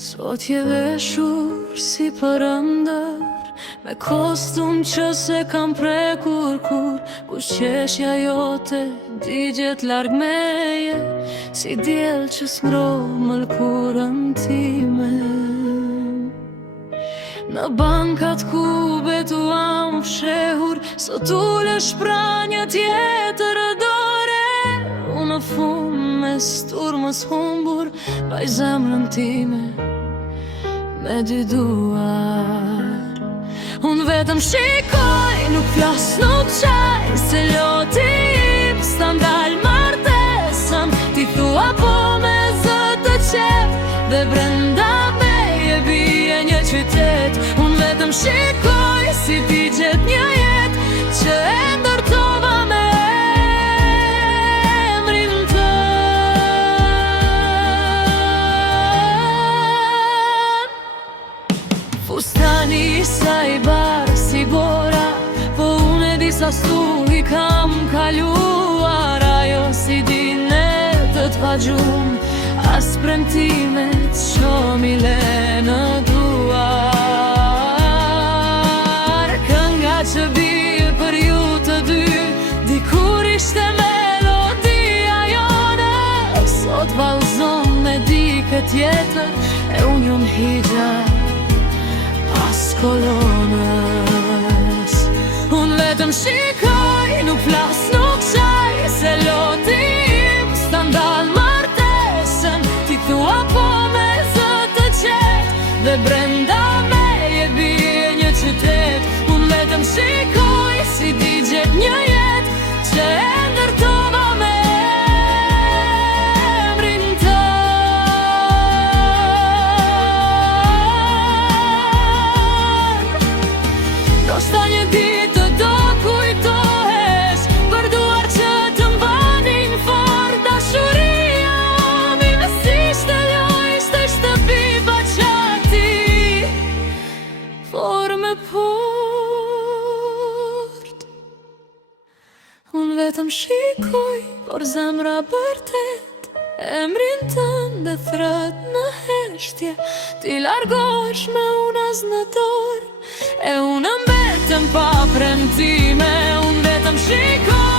Sot je veshur si për ëndër, me kostum që se kam prekur kur Bushqeshja jote digjet larg meje, si diell që s'ngro mëlkurën time. Në bankat ku betuam fshehur, sot ulesh pra një tjetër dore. Unë në fund me sturmës humbur, baj zemrën time me dy duar. Unë vetëm shikoj, nuk flas, nuk qaj, se loti im s'ta ndal martesën. Ti thua po me zë të qep, dhe brenda meje bie një qytet. Unë vetëm shikoj, si ti gjet një jet, që e ndërtova me emrin tën. Fustani sa i barë si gora, po unë e disa stu i kam kaluar. Ajo si dine të t'pa gjum, as premtimet që mi le në duar. Kënga që bie për ju të dy, dikur ishte melodia jone. Sot vallëzon me dike tjetër, e unë jom higja pas kolonës. Unë vetëm shikoj, nuk flas, nuk qaj, se loti im s'ta ndal martesën. Ti thua po me zë të qet, dhe brenda meje bie një qytet. Unë vetëm shikoj, si ti gjet një jet, që e ndërtova me emrin tën. Ndoshta një ditë do kujtohesh për duar që të mbanin fort dashuria. Mi mesishte lojshte shtëpi pa qati, forme port. Unë vetëm shikoj, por zemra bërtet, emrin tënd dhe thret në heshtje. Ti largohesh me unas në dorë, e unë mbetem pa premtime. Unë vetëm shikoj,